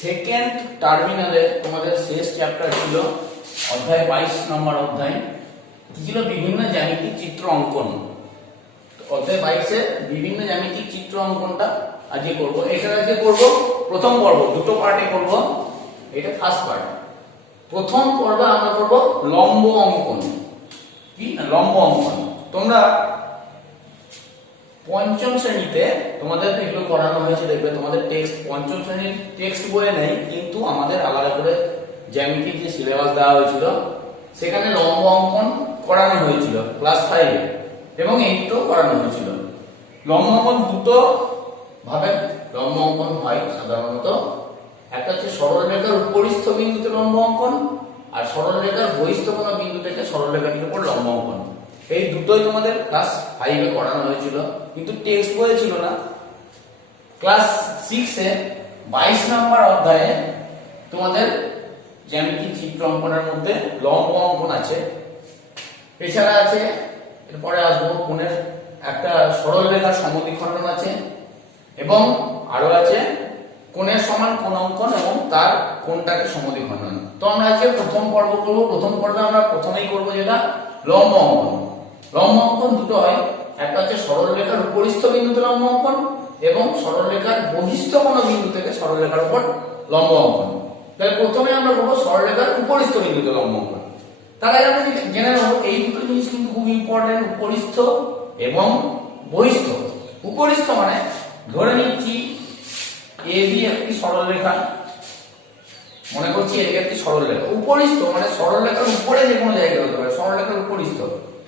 Second টার্মিনালে তোমাদের শেষ চ্যাপ্টার ছিল অধ্যায় 22 নম্বর অধ্যায়, কি ছিল বিভিন্ন জ্যামিতিক চিত্র অঙ্কন। অধ্যায় 22 এর বিভিন্ন জ্যামিতিক চিত্র অঙ্কনটা আজকে করব। এটা আজকে করব প্রথম পর্ব, দুটো পার্টে করব। এটা ফার্স্ট পার্ট। প্রথম পর্বে আমরা করব লম্ব অঙ্কন। কি লম্ব অঙ্কন? তোমরা পঞ্চম শ্রেণীতে তোমাদের এগুলো করানো হয়েছে, দেখবে তোমাদের টেক্সট পঞ্চম শ্রেণীর টেক্সট বইয়ে নেই, কিন্তু আমাদের আলাদা করে জ্যামিতিক যে সিলেবাস দেওয়া হয়েছিল সেখানে লম্ব অঙ্কন করানো হয়েছিল ক্লাস 5 এ এবং 8 এও করানো হয়েছিল। লম্ব অঙ্কন দুটো ভাবে লম্ব অঙ্কন হয় সাধারণত। একটা হচ্ছে সরলরেখার উপরিস্থ বিন্দুতে লম্ব অঙ্কন, আর সরলরেখার বহিস্থ কোনো বিন্দু থেকে সরলরেখাটির উপর লম্ব অঙ্কন। এই দুটোই তোমাদের ক্লাস 5 এ করানো হয়েছিল, কিন্তু টেক্সট বইয়ে ছিল না। ক্লাস 6 এ 22 নম্বর অধ্যায়ে তোমাদের জ্যামিতিক চিত্র অঙ্কনের মধ্যে লম্ব অঙ্কন আছে। এছাড়া আছে, এরপরে আসবো, কোণের একটা সরলরেখার সমদ্বিখণ্ডন আছে, এবং আরো আছে কোণের সমান কোণ অঙ্কন এবং তার কোণটাকে সমদ্বিখণ্ডন। তো আমরা আজকে প্রথম পর্ব করব। প্রথম পর্বে আমরা প্রথমেই করব যেটা লম্ব অঙ্কন। লম্ব অঙ্কন দুটো হয়, একটা হচ্ছে সরলরেখার উপরিস্থ বিন্দুতে লম্ব অঙ্কন এবং সরলরেখার বহিস্থ কোনো বিন্দু থেকে সরলরেখার উপর লম্ব অঙ্কন। তাহলে প্রথমে আমরা করব সরলরেখার উপরিস্থ বিন্দুতে লম্ব অঙ্কন। তার আগে আমরা জেনে নেব এই দুটো জিনিস কিন্তু খুব ইম্পর্টেন্ট, উপরিস্থ এবং বহিস্থ। উপরিস্থ মানে ধরে নিচ্ছি AB একটি সরলরেখা, মনে করছি AB একটি সরলরেখা। উপরিস্থ মানে সরলরেখার উপরে যে কোনো জায়গায় হতে পারে, সরলরেখার উপরিস্থ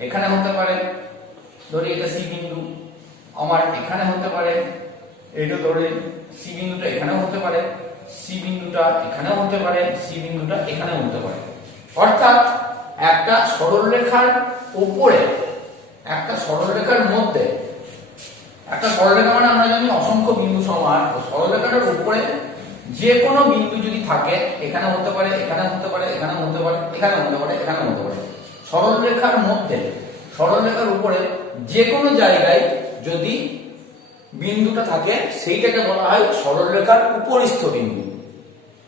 এখানে হতে পারে, ধরি এটা C বিন্দু, আমার এখানে হতে পারে, এটা ধরে C বিন্দুটা এখানেও হতে পারে, C বিন্দুটা এখানেও হতে পারে, C বিন্দুটা এখানেও হতে পারে। অর্থাৎ একটা সরলরেখার উপরে, একটা সরলরেখার মধ্যে, একটা সরলরেখা মানে আমরা জানি অসংখ্য বিন্দু সমান, সরলরেখাটার উপরে যে কোনো বিন্দু যদি থাকে, এখানে হতে পারে, এখানে হতে পারে, এখানে হতে পারে, এখানে হতে পারে, এখানে হতে পারে। সরলরেখার মধ্যে, সরলরেখার উপরে যে কোনো জায়গায় যদি বিন্দুটা থাকে সেইটাকে বলা হয় সরলরেখার উপরিস্থ বিন্দু।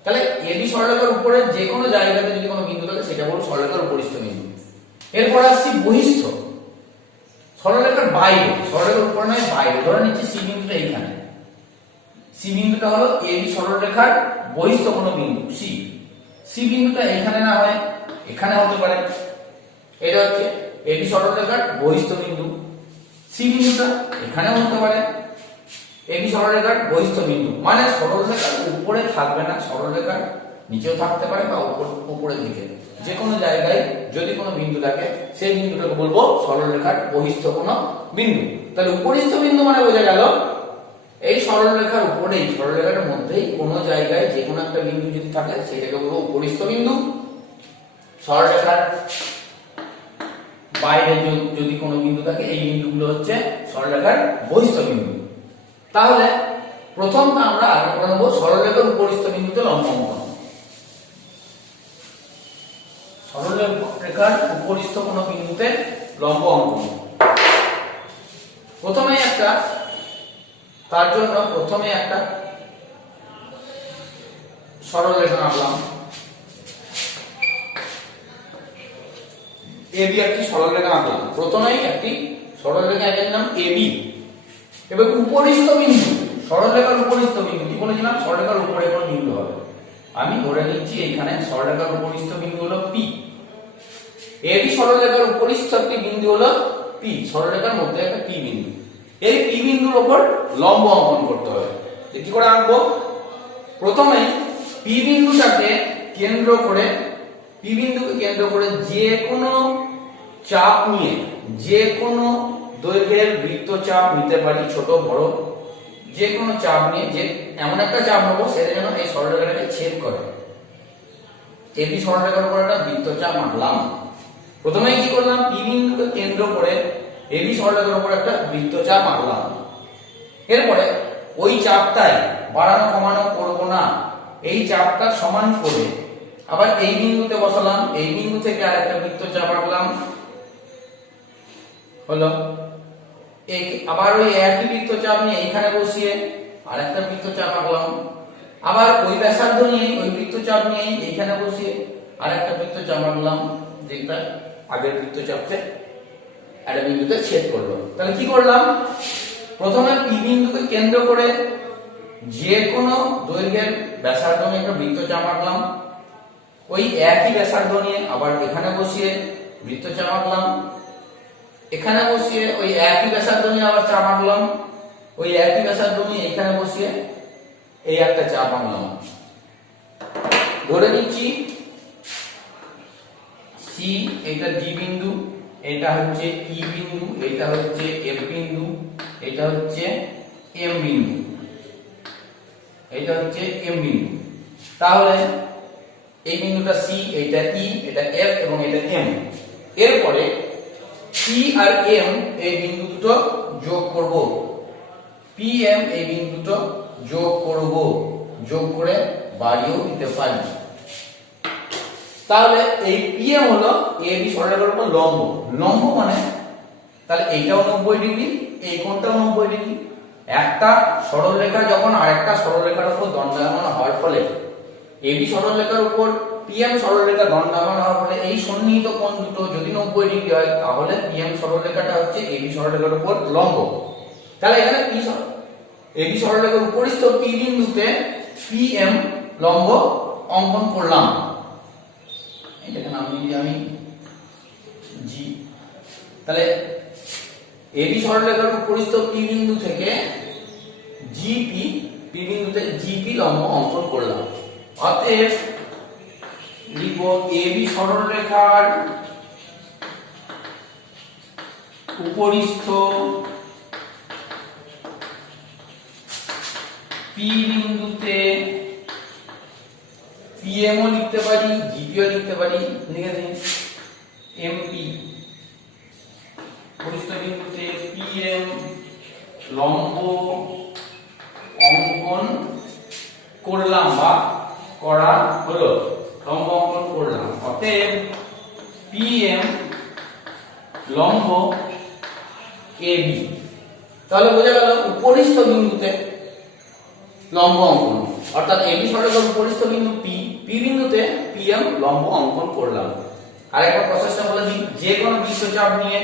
তাহলে AB সরলরেখার উপরে যে কোনো জায়গাতে যদি কোনো বিন্দু থাকে সেটা বলবো সরলরেখার উপরিস্থ বিন্দু। এরপর আসছি বহিস্থ, সরলরেখার বাইরে, সরলরেখার উপরে নয় বাইরে। ধরে নিচ্ছি C বিন্দুটা এইখানে, C বিন্দুটা হলো AB সরলরেখার বহিস্থ কোনো বিন্দু C। C বিন্দুটা এখানে না হয় এখানে হতে পারে, এটা হচ্ছে AB সরলরেখার বহিস্থ বিন্দু। C বিন্দুটা এখানেও হতে পারে, AB সরলরেখার বহিস্থ বিন্দু। মানে সরলরেখার উপরে থাকবে না, সরলরেখার নিচেও থাকতে পারে বা উপরের দিকে যে কোনো জায়গায় যদি কোনো বিন্দু থাকে সেই বিন্দুটাকে বলবো সরলরেখার বহিস্থ কোনো বিন্দু। তাহলে উপরিস্থ বিন্দু মানে বোঝা গেল এই সরলরেখার উপরেই, সরলরেখার মধ্যেই কোনো জায়গায় যে কোনো একটা বিন্দু যদি থাকে সেটাকে বলবো উপরিস্থ বিন্দু। সরলরেখার বাইরে যদি কোনো বিন্দু থাকে এই বিন্দুগুলো হচ্ছে সরলরেখার বহিস্থ বিন্দু। তাহলে প্রথমটা আমরা আগে করে নেব সরলরেখার উপরিস্থ বিন্দুতে লম্ব অঙ্কন। সরলরেখার উপরিস্থ কোনো বিন্দুতে লম্ব অঙ্কন। প্রথমে একটা, তার জন্য প্রথমে একটা সরলরেখা আঁকলাম। AB একটি সরলরেখা আঁকলাম। প্রথমেই একটি সরলরেখা এঁকে নিলাম AB। এবার উপরিস্থ বিন্দু, সরলরেখার উপরিস্থ বিন্দু কি বলেছিলাম, সরলরেখার উপরে কোনো বিন্দু হবে। আমি ধরে নিচ্ছি এখানে সরলরেখার উপরিস্থ বিন্দু হলো P। AB সরলরেখার উপরিস্থ একটি বিন্দু হলো P, সরলরেখার মধ্যে একটা P বিন্দু। এই P বিন্দুর উপর লম্ব অঙ্কন করতে হবে। কি করে আঁকবো? প্রথমে P বিন্দুটাকে কেন্দ্র করে, P বিন্দুকে কেন্দ্র করে যে কোনো চাপ নিয়ে, যে কোনো দৈর্ঘ্যের বৃত্তচাপ নিতে পারি, ছোট বড় যে কোনো চাপ নিয়ে, যে এমন একটা চাপ নেবো সেটা যেন এই সরলরেখাটাকে ছেদ করে। AB সরলরেখার উপর একটা বৃত্তচাপ আঁকলাম। প্রথমে কি করলাম, P বিন্দুকে কেন্দ্র করে AB সরলরেখার উপর একটা বৃত্তচাপ আঁকলাম। এরপরে ওই চাপটাই বাড়ানো কমানো করব না, এই চাপটা সমান করে আবার এই বিন্দুতে বসালাম। এই বিন্দু থেকে আরেকটা বৃত্তচাপ আঁকলাম, হলো আবার ওই একই বৃত্তচাপ নিয়ে এখানে বসিয়ে আরেকটা বৃত্তচাপ আঁকলাম। আবার ওই ব্যাসার্ধ নিয়ে ওই বৃত্তচাপ নিয়ে এইখানে বসিয়ে আরেকটা বৃত্তচাপ আনলাম, যেটা আগের বৃত্তচাপে একটা বিন্দুতে ছেদ করলো। তাহলে কি করলাম, প্রথমে পি বিন্দুকে কেন্দ্র করে যে কোনো দৈর্ঘ্যের ব্যাসার্ধ নিয়ে একটা বৃত্তচাপ আঁকলাম, ওই একই ব্যাসার্ধ নিয়ে আবার এখানে বসিয়ে বৃত্তচাপ আঁকলাম, এখানে বসিয়ে ওই একই ব্যাসার্ধ নিয়ে আবার চাপ আঁকলাম, ওই একই ব্যাসার্ধ নিয়ে এখানে বসিয়ে এই একটা চাপ আঁকলাম। ধরে নিচ্ছি সি এটা ডি বিন্দু, এটা হচ্ছে ই বিন্দু, এটা হচ্ছে এফ বিন্দু, এটা হচ্ছে এম বিন্দু, এটা হচ্ছে এম বিন্দু। তাহলে এই বিন্দুটা সি, এটা ই, এটা এফ এবং এটা এম। এরপরে পি আর এম এই বিন্দু দুটো যোগ করব, পি এম এই বিন্দু দুটো যোগ করব, যোগ করে বাড়িয়েও দিতে পারি। তাহলে এই পি এম হলো এ বি সরলরেখার উপর লম্ব, লম্ব মানে তাহলে এইটাও 90 ডিগ্রি, এই কোণটাও 90 ডিগ্রি। একটা সরলরেখা যখন আরেকটা সরলরেখার উপর দণ্ডায়মান হওয়ার ফলে এ বি সরলরেখার উপর পি এম সরলরেখা দণ্ডায়মান হওয়ার ফলে এই সন্নিহিত কোণ দুটো যদি 90 ডিগ্রি হয়, তাহলে পি এম সরলরেখাটা হচ্ছে এ বি সরলরেখার উপর লম্ব। তাহলে এখানে এ বি সরলরেখার উপরিস্থ পি বিন্দুতে পি এম লম্ব অঙ্কন করলাম। এটাকে নাম দিয়ে আমি জি। তাহলে এবি সরলরেখার উপরিস্থ পি বিন্দু থেকে জিপি, পি বিন্দুতে জিপি লম্ব অঙ্কন করলাম। অতএব লিখব এবি সরলরেখার উপরিস্থ পি বিন্দুতে পিএম ও লিখতে পারি, জিপি ও লিখতে পারি, লিখে দিন এমপি। উপরিস্থ বিন্দুতে পিএম লম্ব অঙ্কন করলাম বা করা হলো, লম্ব অঙ্কন করলাম। অতএব পিএম লম্ব এবি। তাহলে বোঝা গেল উপরিস্থ বিন্দুতে লম্ব অঙ্কন, অর্থাৎ এবি সরলরেখার উপরিস্থ বিন্দু পি, পি বিন্দুতে পিএম লম্ব অঙ্কন করলাম। আরেকবার প্রসেসটা বলে দিই, যে কোনো বৃত্তচাপ নিয়ে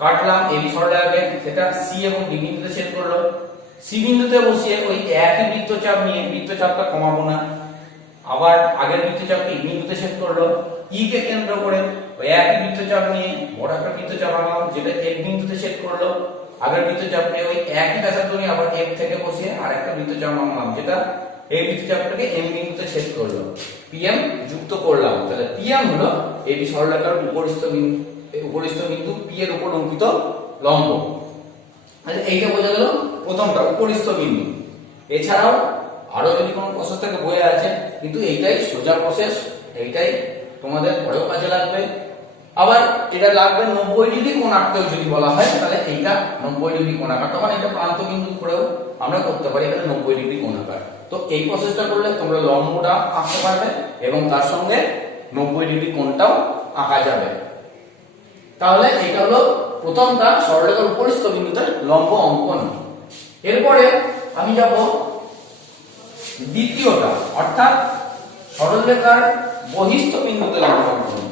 কাটলাম এবি সরলরেখাকে, সেটা সি এবং ডি বিন্দুতে ছেদ করলো। সি বিন্দুতে বসিয়ে ওই একই বৃত্তচাপ নিয়ে, বৃত্তচাপটা কমাবো না, আবার আগের বৃত্তচাপকে ই বিন্দুতে ছেদ করলো। ই কে কেন্দ্র করে ওই একই বৃত্তচাপ নিয়ে বড় একটা বৃত্তচাপ আঁকলাম, যেটা এফ বিন্দুতে ছেদ করলো। আগের বৃত্তচাপকে ওই একই ব্যাসার্ধ নিয়ে আবার এফ থেকে বসিয়ে আরেকটা বৃত্তচাপ আঁকলাম, যেটা এই বৃত্তচাপটাকে এম বিন্দুতে ছেদ করলো, পিএম যুক্ত করলাম। তাহলে পিএম হলো এবি সরলরেখার উপরিস্থ বিন্দু পি এর উপর অঙ্কিত লম্ব। তাহলে এইটা বোঝা গেল প্রথমটা, উপরিস্থ বিন্দু। এছাড়াও আরো যদি কোনো প্রসেস থাকে বইয়ে আছে, কিন্তু এইটাই সোজা প্রসেস, এইটাই তোমাদের পরেও কাজে লাগবে। আবার এটা লাগবে 90 ডিগ্রি কোণ আঁকতেও যদি বলা হয়, তাহলে এইটা 90 ডিগ্রি কোণ আঁকা, তখন এটা প্রান্ত বিন্দু করেও আমরা করতে পারি এখানে 90 ডিগ্রি কোণ আঁকা। তো এই প্রসেসটা করলে তোমরা লম্বটা আঁকতে পারবে এবং তার সঙ্গে 90 ডিগ্রি কোণটাও আঁকা যাবে। তাহলে এটা হলো প্রথমটা, সরলরেখার উপরিস্থ বিন্দুতে লম্ব অঙ্কন। এরপরে আমি যাব দ্বিতীয়টা, অর্থাৎ সরলরেখার বহিস্থ বিন্দুতে লম্ব অঙ্কন।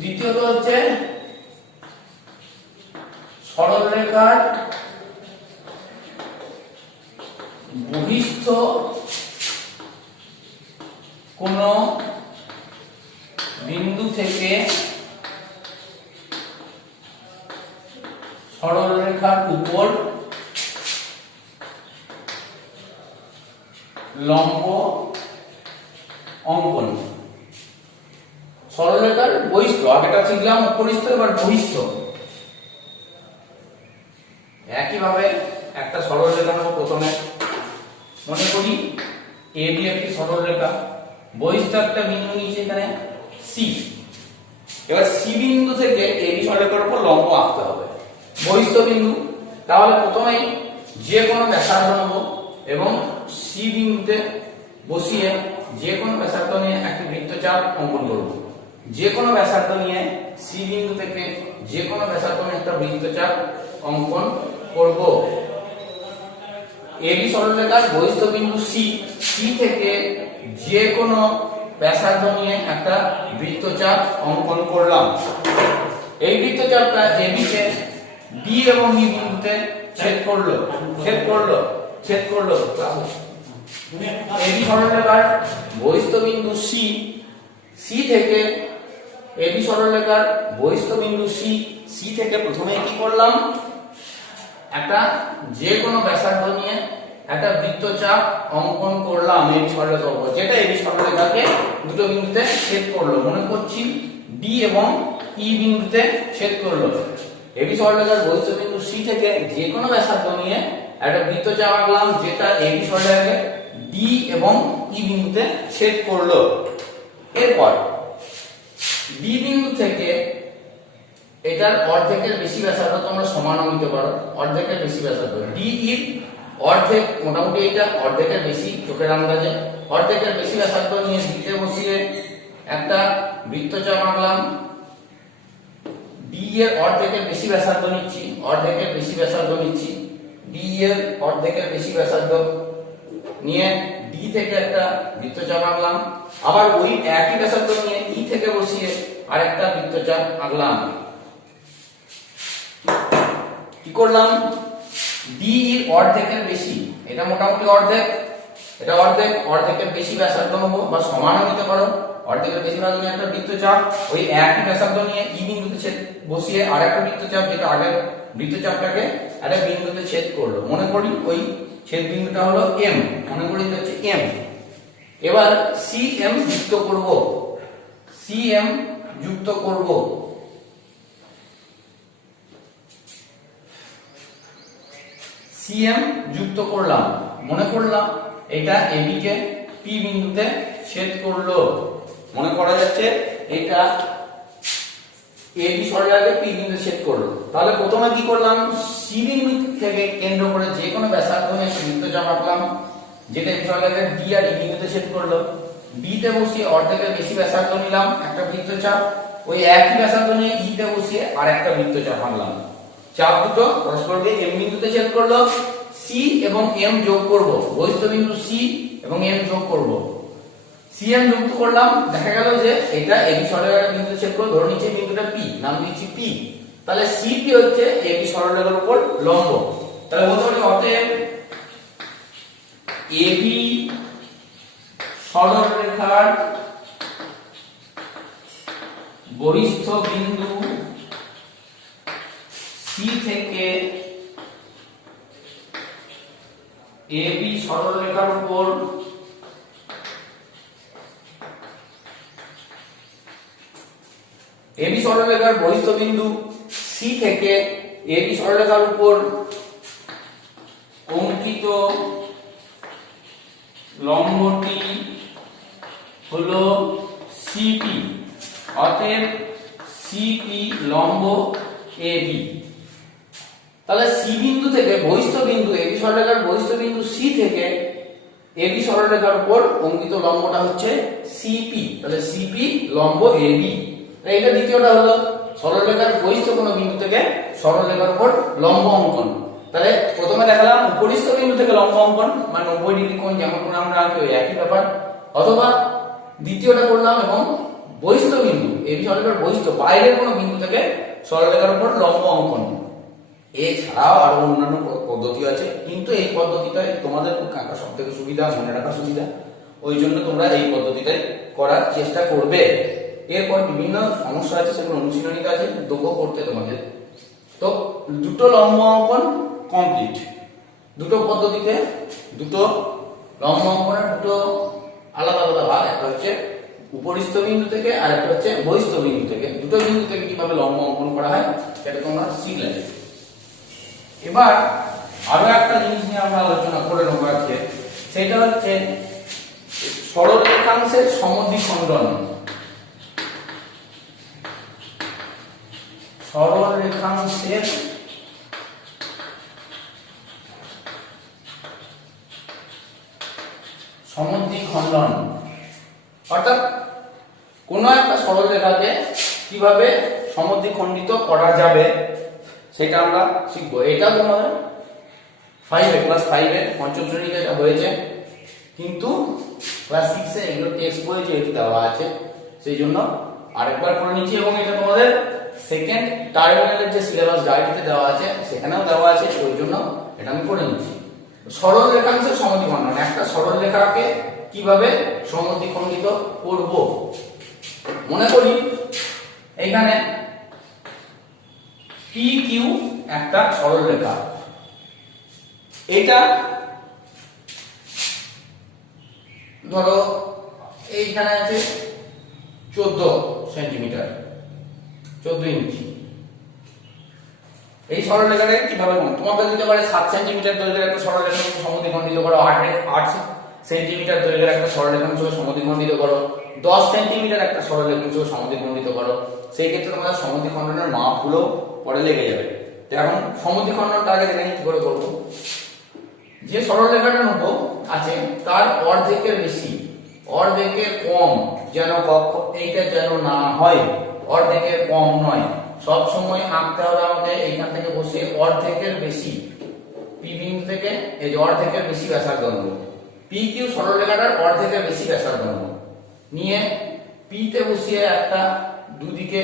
দ্বিতীয়ত হচ্ছে সরলরেখার বহিস্থ কোন বিন্দু থেকে সরলরেখার উপর লম্ব অঙ্কন। সরলরেখার বহিস্থ, আগেটা শিখলাম উপরিস্থ, এবার বহিস্থ। একইভাবে একটা সরলরেখা নেব, প্রথমে মনে করি এ বি একটি সরলরেখা, বহিস্থ একটা বিন্দু নিয়েছি এখানে সি। এবার সি বিন্দু থেকে এ বি সরলরেখার উপর লম্ব আঁকতে হবে, বহিস্থ বিন্দু। তাহলে প্রথমেই যে কোনো ব্যাসার্ধ নেব এবং সি বিন্দুতে বসিয়ে যে কোনো ব্যাসার্ধ নিয়ে একটি বৃত্তচাপ অঙ্কন করব। যে কোনো ব্যাসার্ধ নিয়ে সি বিন্দু থেকে যে কোনো ব্যাসার্ধ নিয়ে একটা বৃত্তচাপ অঙ্কন করব। এবি সরলরেখার বহিস্থ বিন্দু সি, সি থেকে যে কোনো ব্যাসার্ধ নিয়ে একটা বৃত্তচাপ অঙ্কন করলাম। এই বৃত্তচাপটা এবি কে ডি এবং ই বিন্দুতে ছেদ করলো। এবি সরলরেখার বহিস্থ বিন্দু সি, সি থেকে এবি সরলরেখার বহিস্থ বিন্দু সি, সি থেকে প্রথমে কি করলাম, একটা যে কোনো ব্যাসার্ধ নিয়ে একটা বৃত্তচাপ অঙ্কন করলাম এবি সরলরেখার উপর, যেটা এবি সরলরেখাকে দুটো বিন্দুতে ছেদ করলো। মনে করছি ডি এবং ই বিন্দুতে ছেদ করলো। এবি সরলরেখার বহিস্থ বিন্দু সি থেকে যে কোনো ব্যাসার্ধ নিয়ে একটা বৃত্তচাপ আঁকলাম, যেটা এবি সরলরেখাকে ডি এবং ই বিন্দুতে ছেদ করলো। এরপর ডি বিন্দু থেকে এটার অর্ধেকের বেশি ব্যাসার্ধ তোমরা সমানও নিতে পারো, অর্ধেকের বেশি ব্যাসার্ধ ডি এর অর্ধেক, মোটামুটি এটা অর্ধেকের বেশি চোখের আন্দাজে, অর্ধেকের বেশি ব্যাসার্ধ নিয়ে দিতে বসিয়ে একটা বৃত্তচাপ আঁকলাম। ডি এর অর্ধেকের বেশি ব্যাসার্ধ নিচ্ছি, অর্ধেকের বেশি ব্যাসার্ধ নিচ্ছি, ডি এর অর্ধেকের বেশি ব্যাসার্ধ নিয়ে ডি থেকে একটা বৃত্তচাপ আঁকলাম। আবার ওই একই ব্যাসার্ধ নিয়ে ই থেকে বসিয়ে আরেকটা বৃত্তচাপ আঁকলাম। কি করলাম, ডি এর অর্ধেকের বেশি, এটা মোটামুটি অর্ধেক, এটা অর্ধেক, অর্ধেকের বেশি ব্যাসার্ধ নেবো বা সমানও নিতে পারো, অর্ধেকের বেশি ব্যাসার্ধ নিয়ে একটা বৃত্তচাপ, ওই একই ব্যাসার্ধ নিয়ে ই বিন্দুতে ছেদ বসিয়ে আরেকটা বৃত্তচাপ, যেটা আগের বৃত্তচাপটাকে একটা বিন্দুতে ছেদ করলো। মনে করি ওই ছেদ বিন্দুটা হলো এম, মনে করি এটা হচ্ছে এম। এবার সি এম যুক্ত করব, সি এম যুক্ত করব। সিএম যুক্ত করলাম, মনে করলাম এটা এবি কে পি বিন্দুতে ছেদ করলো। মনে করা যাচ্ছে এটা এবি সরলরেখাকে পি বিন্দুতে ছেদ করলো। তাহলে প্রথমে কি করলাম, সি বিন্দু থেকে কেন্দ্র করে যে কোনো ব্যাসার্ধ নিয়ে বৃত্তচাপ আঁকলাম, যেটা এবি সরলরেখাকে ডি আর ই বিন্দুতে ছেদ করলো। ডি তে বসিয়ে অর্ধেকের বেশি ব্যাসার্ধ নিলাম, একটা বৃত্তচাপ, ওই একই ব্যাসার্ধ নিয়ে ই তে বসিয়ে আর একটা বৃত্তচাপ আঁকলাম। চাপ দুটো পরস্পরকে এম বিন্দুতে ছেদ করলো। সি এবং এম যোগ করব, বহিস্থ বিন্দু সি এবং এম যোগ করব। সি এম যুক্ত করলাম, দেখা গেল যে এটা এবি সরলরেখার বিন্দুতে ছেদ করলো, ধরে নিচ্ছি বিন্দুটা পি, নাম দিচ্ছি পি। তাহলে সিপি হচ্ছে এবি সরলরেখার উপর লম্ব। তাহলে বলতে পারি অতএব এবি সরলরেখার বহিস্থ বিন্দু সি থেকে এবি সরলরেখার উপর এবি সরলরেখার বহিস্থ বিন্দু সি থেকে এবি সরলরেখার উপর অঙ্কিত লম্বটি হলো সিপি। অতএব সিপি লম্ব এবি। তাহলে সি বিন্দু থেকে বহিস্থ বিন্দু এবি সরলরেখার বহিস্থ বিন্দু সি থেকে এবি সরলরেখার উপর অঙ্কিত লম্বটা হচ্ছে সিপি। তাহলে সিপি লম্ব এবি। এটা দ্বিতীয়টা হলো সরলরেখার বহিস্থ কোনো বিন্দু থেকে সরলরেখার উপর লম্ব অঙ্কন। তাহলে প্রথমে দেখালাম উপরিস্থ বিন্দু থেকে লম্ব অঙ্কন, মানে 90 ডিগ্রি কোণ যেমন করে আমরা আঁকি ওই একই ব্যাপার। অথবা দ্বিতীয়টা করলাম এবং বহিস্থ বিন্দু এবি সরলরেখার বহিস্থ বাইরের কোনো বিন্দু থেকে সরলরেখার উপর লম্ব অঙ্কন। এছাড়াও আরো অন্যান্য পদ্ধতি আছে, কিন্তু এই পদ্ধতিটাই তোমাদের আঁকা সব থেকে সুবিধা, মনে রাখা সুবিধা, ওই জন্য তোমরা এই পদ্ধতিটাই করার চেষ্টা করবে। এরপর বিভিন্ন সমস্যা আছে, সেগুলো অনুশীলনীতে আছে, দেখো করতে তোমাদের। তো দুটো লম্ব অঙ্কন কমপ্লিট, দুটো পদ্ধতিতে দুটো লম্ব অঙ্কনের দুটো আলাদা আলাদা ভাগ, একটা হচ্ছে উপরিস্থ বিন্দু থেকে আর একটা হচ্ছে বহিস্থ বিন্দু থেকে। দুটো বিন্দু থেকে কিভাবে লম্ব অঙ্কন করা হয় সেটা তোমরা শিখলে। এবার আরো একটা জিনিস নিয়ে আমরা আলোচনা করে নেব আজকে, সেটা হচ্ছে সরলরেখাংশের সমদ্বিখণ্ডন। সরলরেখাংশের সমদ্বিখণ্ডন অর্থাৎ কোন একটা সরলরেখাকে কিভাবে সমদ্বিখণ্ডিত করা যাবে সেটা আমরা শিখবো। এটা তোমাদের 5 ক্লাস 5 এ পঞ্চম শ্রেণীতে এটা হয়েছে, কিন্তু ক্লাস 6 এ এগুলো টেক্সট বইয়ে যেহেতু দেওয়া আছে সেই জন্য আরেকবার করে নিচ্ছি, এবং এটা তোমাদের সেকেন্ড টার্মিনালের যে সিলেবাস গাইডে দেওয়া আছে সেখানেও দেওয়া আছে, ওই জন্য এটা আমি করে নিচ্ছি। সরল রেখাংশের সমদ্বিখণ্ডন, একটা সরল রেখাকে কিভাবে সমদ্বিখণ্ডিত করব। মনে করি এইখানে PQ একটা সরল রেখা, এটা ধরো এইখানে আছে 14 সেন্টিমিটার, 14 ইঞ্চি। এই সরল রেখাটাকে কিভাবে তোমাকে দিতে পারে 7 সেন্টিমিটার দৈর্ঘ্যের একটা সরল রেখাংশ সমদ্বিখণ্ডিত করো, 8 সেন্টিমিটার দৈর্ঘ্যের একটা সরল রেখাংশ সমদ্বিখণ্ডিত করো, 10 সেন্টিমিটার একটা সরল রেখাংশ সমদ্বিখণ্ডিত করো। সেই ক্ষেত্রে তোমাদের সমদ্বিখণ্ডনের মাপগুলো পরে লেগে যাবে। তো এখন সমদ্বিখণ্ডনটা আগে দেখে কি করে করব। যে সরল রেখাটা নেব আছে তার অর্ধেকের বেশি, অর্ধেকের কম যেন এইটা যেন না হয়, অর্ধেকের কম নয়, সব সময় আঁকতে হবে আমাকে এইখান থেকে বসে অর্ধেকের বেশি, পি বিন্দু থেকে এই যে অর্ধেকের বেশি ব্যাসার্ধ নেব, পি কিউ সরল রেখাটার অর্ধেকের বেশি ব্যাসার্ধ নেব, নিয়ে পি তে বসিয়ে একটা দুদিকে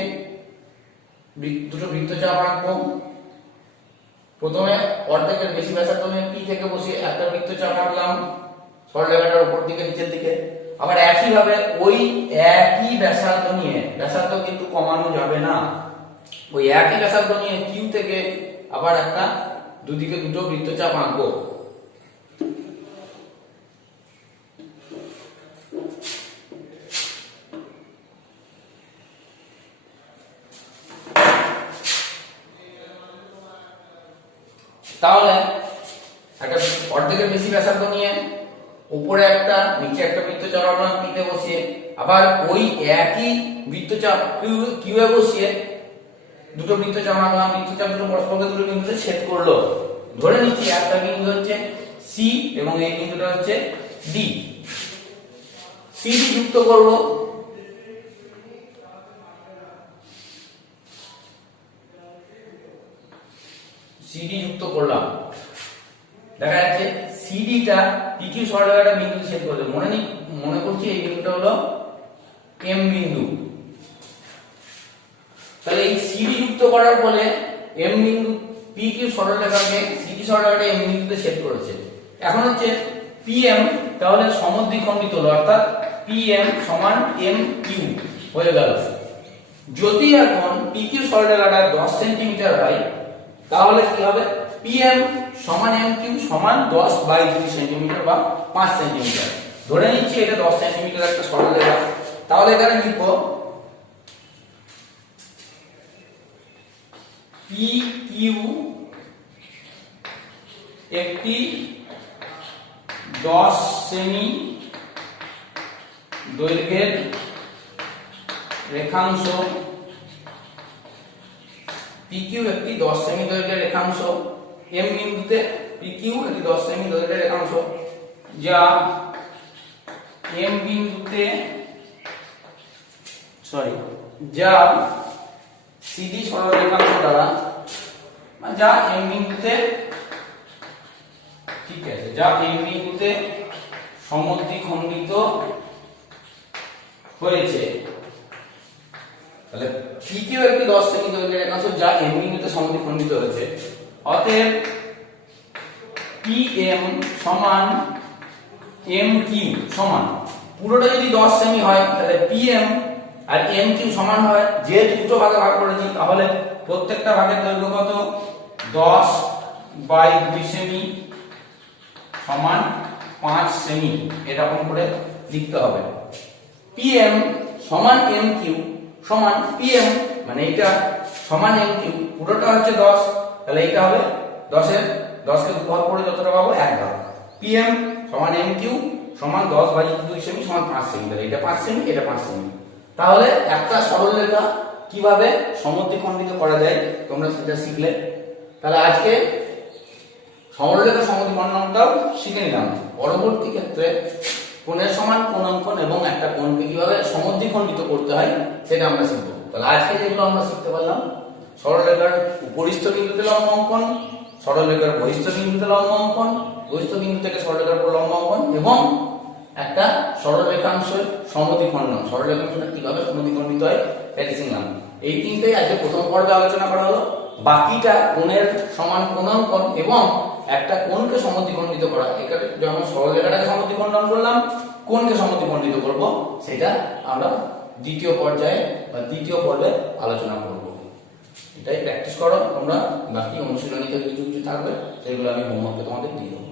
দুটো বৃত্তচাপ আঁকবো। প্রথমে অর্ধেকের বেশি ব্যাসার্ধ নিয়ে পি থেকে বসিয়ে একটা বৃত্তচাপ আঁকলাম সরল রেখাটার উপর দিকে নিচের দিকে। আবার একই ভাবে ওই একই ব্যাসার্ধ নিয়ে, ব্যাসার্ধ কিন্তু কমানো যাবে না, ওই একই ব্যাসার্ধ নিয়ে কিউ থেকে আবার একটা দুদিকে দুটো বৃত্তচাপ আঁকবো। তাহলে একটা অর্ধেকের বেশি ব্যাসার্ধ নিয়ে উপরে একটা নিচে একটা বৃত্তচাপ আঁকলাম পিতে বসিয়ে, আবার ওই একই বৃত্তচাপ কিউ এ বসিয়ে দুটো বৃত্তচাপ আঁকলাম, বৃত্তচাপ দুটো পরস্পরকে দুটো বিন্দুতে ছেদ করলো। ধরে নিচ্ছি একটা বিন্দু হচ্ছে সি এবং এই বিন্দুটা হচ্ছে ডি। সিডি যুক্ত করব, সিডি যুক্ত করলাম, দেখা যাচ্ছে সিডিটা পিকিউ সরল রেখাটা বিন্দুতে ছেদ করবে। মনে করছি এই বিন্দুটা হলো এম বিন্দু, তাহলে এই সিডি যুক্ত করার ফলে এম বিন্দু পিকিউ সরল রেখাকে সিডি সরল রেখাটা এম বিন্দুতে ছেদ করেছে। এখন হচ্ছে পিএম তাহলে সমদ্বিখণ্ডিত হলো, অর্থাৎ পিএম সমান এম কিউ হয়ে গেল। যদি এখন পিকিউ সরল রেখাটা 10 সেন্টিমিটার হয় তাহলে কি হবে, পিএম সমান এম কিউ সমান 10/2 সেন্টিমিটার বা 5 সেন্টিমিটার। ধরে নিচ্ছি এটা 10 সেন্টিমিটার একটা সরল রেখা, তাহলে এখানে লিখব পিকিউ একটি 10 সেমি দৈর্ঘ্যের রেখাংশ, পিকিউ একটি 10 সেমি দৈর্ঘ্যের রেখাংশ, এম বিন্দুতে পিকিউ একটি 10 সেমি দৈর্ঘ্যের রেখাংশ, যা এম বিন্দুতে যা সিডি সরল রেখাংশ দ্বারা যা এম বিন্দুতে, ঠিক আছে, যা এম বিন্দুতে সমদ্বিখণ্ডিত হয়েছে। তাহলে পিকিউ একটি 10 সেমি দৈর্ঘ্যের রেখাংশ যা এম বিন্দুতে সমদ্বিখণ্ডিত হয়েছে, অতএব পিএম সমান এম কিউ সমান, পুরোটা যদি 10 সেমি হয় তাহলে পিএম আর এম কিউ সমান হয়, যেহেতু দুটো ভাগে ভাগ করেছি তাহলে প্রত্যেকটা ভাগের দৈর্ঘ্য কত, 10/2 সেমি সমান 5 সেমি, এরকম করে লিখতে হবে। পিএম সমান এম কিউ সমান পিএম মানে এটা সমান এম কিউ, পুরোটা হচ্ছে 10, তাহলে এটা হবে 10 কে ভাগ করে যতটা পাবো 1 ভাগ। পিএম সমান এম কিউ সমান 10/2 সেমি সমান 5 সেমি, তাহলে এটা 5 সেমি এটা 5 সেমি। তাহলে একটা সরল রেখা কিভাবে সমদ্বিখণ্ডিত করা যায় তোমরা সেটা শিখলে। তাহলে আজকে সরল রেখা সমদ্বিখণ্ডনটাও শিখে নিলাম। পরবর্তী ক্ষেত্রে কোণের সমান কোণ অঙ্কন এবং একটা কোণকে কিভাবে সমদ্বিখণ্ডিত করতে হয় সেটা আমরা শিখবো। তাহলে আজকে যেগুলো আমরা শিখতে পারলাম, সরল রেখার উপরিস্থ বিন্দুতে লম্ব অঙ্কন, সরলরেখার বহিস্থ বিন্দুতে লম্ব অঙ্কন, বহিস্থ বিন্দু থেকে সরলরেখার উপর লম্ব অঙ্কন এবং একটা সরলরেখাংশের সমদ্বিখণ্ডন। সরলরেখাংশটা কিভাবে সমদ্বিখণ্ডিত হয় সেটা শিখলাম। এই তিনটেই আজকে প্রথম পর্বে আলোচনা করা হলো। বাকিটা কোণের সমান কোণাঙ্কন এবং একটা কোণকে সমদ্বিখণ্ডিত করা, এখানে যেমন সরলরেখাটাকে সমদ্বিখণ্ডন করলাম, কোণকে সমদ্বিখণ্ডিত করব, সেটা আমরা দ্বিতীয় পর্যায়ে বা দ্বিতীয় পর্বে আলোচনা করব। এটাই প্র্যাকটিস করো তোমরা। বাকি অনুশীলনীতে কিছু কিছু থাকবে, সেগুলো আমি হোমওয়ার্কে তোমাদের দিয়ে দেবো।